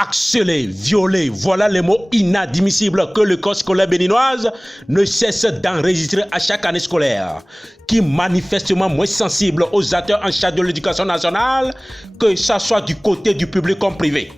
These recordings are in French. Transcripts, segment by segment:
harcelés, violés, voilà les mots inadmissibles que le corps scolaire béninoise ne cesse d'enregistrer à chaque année scolaire, qui manifestement moins sensible aux acteurs en charge de l'éducation nationale, que ce soit du côté du public comme privé,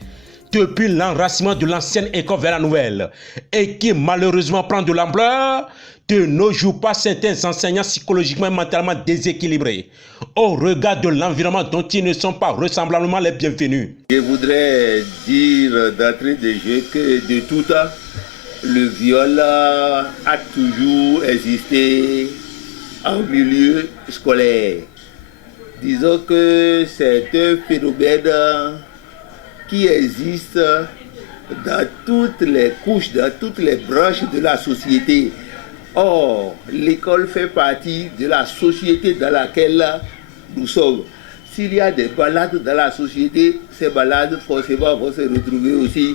depuis l'enracinement de l'ancienne école vers la nouvelle, et qui malheureusement prend de l'ampleur de nos jours par certains enseignants psychologiquement et mentalement déséquilibrés, au regard de l'environnement dont ils ne sont pas vraisemblablement les bienvenus. Je voudrais dire d'entrée de jeu que de tout temps, le viol a toujours existé en milieu scolaire. Disons que c'est un phénomène qui existe dans toutes les couches, dans toutes les branches de la société. Or, l'école fait partie de la société dans laquelle nous sommes. S'il y a des balades dans la société, ces balades forcément vont se retrouver aussi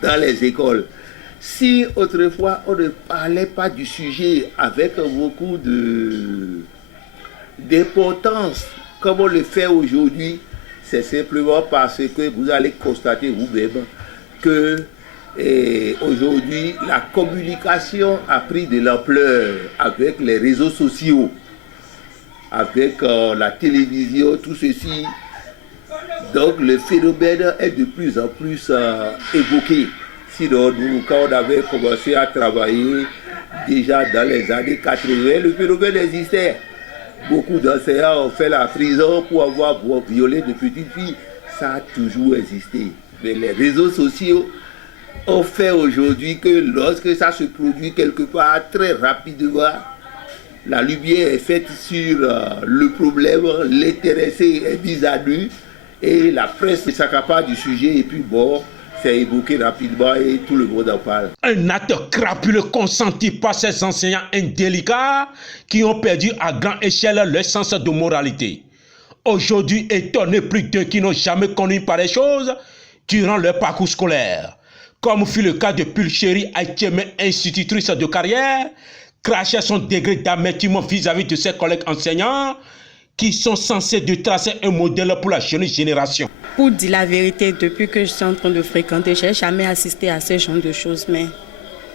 dans les écoles. Si autrefois on ne parlait pas du sujet avec beaucoup d'importance comme on le fait aujourd'hui, c'est simplement parce que vous allez constater vous-même que aujourd'hui la communication a pris de l'ampleur avec les réseaux sociaux, avec la télévision, tout ceci. Donc le phénomène est de plus en plus évoqué. Sinon, nous, quand on avait commencé à travailler déjà dans les années 80, le phénomène existait. Beaucoup d'enseignants ont fait la prison pour avoir violé de petites filles. Ça a toujours existé. Mais les réseaux sociaux ont fait aujourd'hui que lorsque ça se produit quelque part très rapidement, la lumière est faite sur le problème, l'intéressé est mis à nu et la presse s'accapare du sujet et puis bon, c'est évoqué rapidement et tout le monde en parle. Un acte crapuleux consenti par ces enseignants indélicats qui ont perdu à grande échelle leur sens de moralité. Aujourd'hui, étonnés plus d'eux qui n'ont jamais connu pareille chose durant leur parcours scolaire. Comme fut le cas de Pulchérie Aïtieme, institutrice de carrière, crachait son degré d'amertume vis-à-vis de ses collègues enseignants qui sont censés de tracer un modèle pour la jeune génération. Pour dire la vérité, depuis que je suis en train de fréquenter, je n'ai jamais assisté à ce genre de choses, mais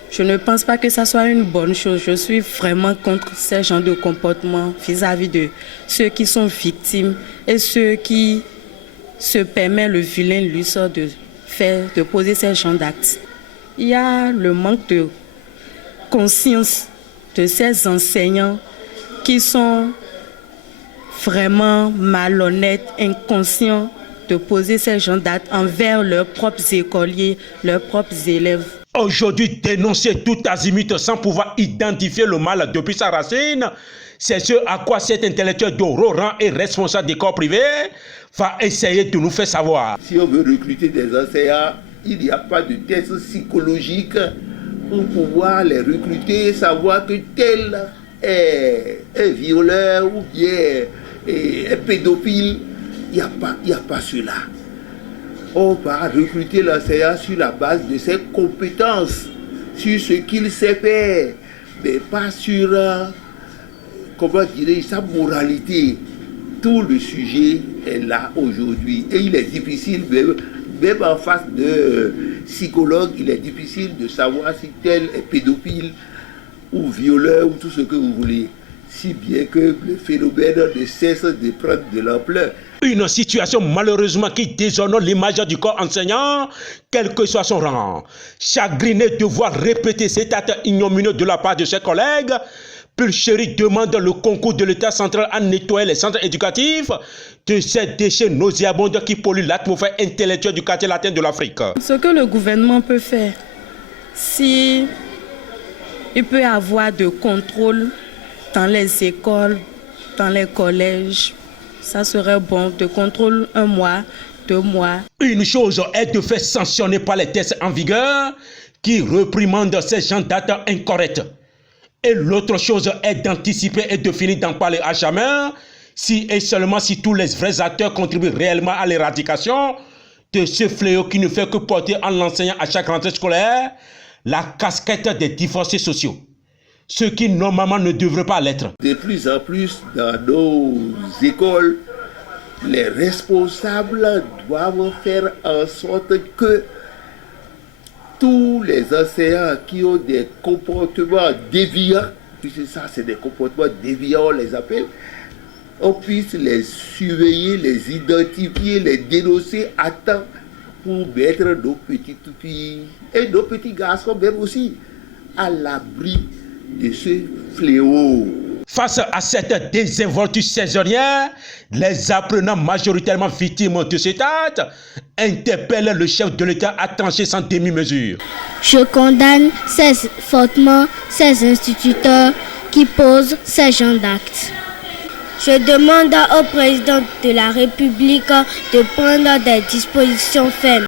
je ne pense pas que ça soit une bonne chose. Je suis vraiment contre ce genre de comportement vis-à-vis de ceux qui sont victimes et ceux qui se permettent le vilain luxe de poser ce genre d'actes. Il y a le manque de conscience de ces enseignants qui sont vraiment malhonnêtes, inconscients de poser ces genre d'actes envers leurs propres écoliers, leurs propres élèves. Aujourd'hui, dénoncer tout azimut sans pouvoir identifier le mal depuis sa racine, c'est ce à quoi cet intellectuel de haut rang et responsable des corps privés va essayer de nous faire savoir. Si on veut recruter des enseignants, il n'y a pas de test psychologique pour pouvoir les recruter, savoir que tel est un violeur ou bien un pédophile. Il n'y a pas cela. On va recruter l'enseignant sur la base de ses compétences, sur ce qu'il sait faire, mais pas sur, sa moralité. Tout le sujet est là aujourd'hui et il est difficile, même en face de psychologue, il est difficile de savoir si tel est pédophile ou violeur ou tout ce que vous voulez. Si bien que le phénomène ne cesse de prendre de l'ampleur. Une situation malheureusement qui déshonore l'image du corps enseignant, quel que soit son rang. Chagriné de voir répéter cet acte ignominieux de la part de ses collègues, Pulchérie demande le concours de l'État central à nettoyer les centres éducatifs de ces déchets nauséabonds qui polluent l'atmosphère intellectuelle du quartier latin de l'Afrique. Ce que le gouvernement peut faire, si il peut y avoir de contrôle dans les écoles, dans les collèges, ça serait bon, de contrôle 1 mois, 2 mois. Une chose est de faire sanctionner par les tests en vigueur qui réprimandent ces gens d'actes incorrects. Et l'autre chose est d'anticiper et de finir d'en parler à jamais, si et seulement si tous les vrais acteurs contribuent réellement à l'éradication de ce fléau qui ne fait que porter en l'enseignant à chaque rentrée scolaire la casquette des divorcés sociaux. Ce qui normalement ne devrait pas l'être. De plus en plus dans nos écoles, les responsables doivent faire en sorte que tous les enseignants qui ont des comportements déviants, puisque ça c'est des comportements déviants, on les appelle, on puisse les surveiller, les identifier, les dénoncer à temps pour mettre nos petites filles et nos petits garçons même aussi à l'abri de ce fléau. Face à cette désinvolture saisonnière, les apprenants majoritairement victimes de cet acte interpellent le chef de l'État à trancher sans demi-mesure. Je condamne fortement ces instituteurs qui posent ces genres d'actes. Je demande au président de la République de prendre des dispositions fermes.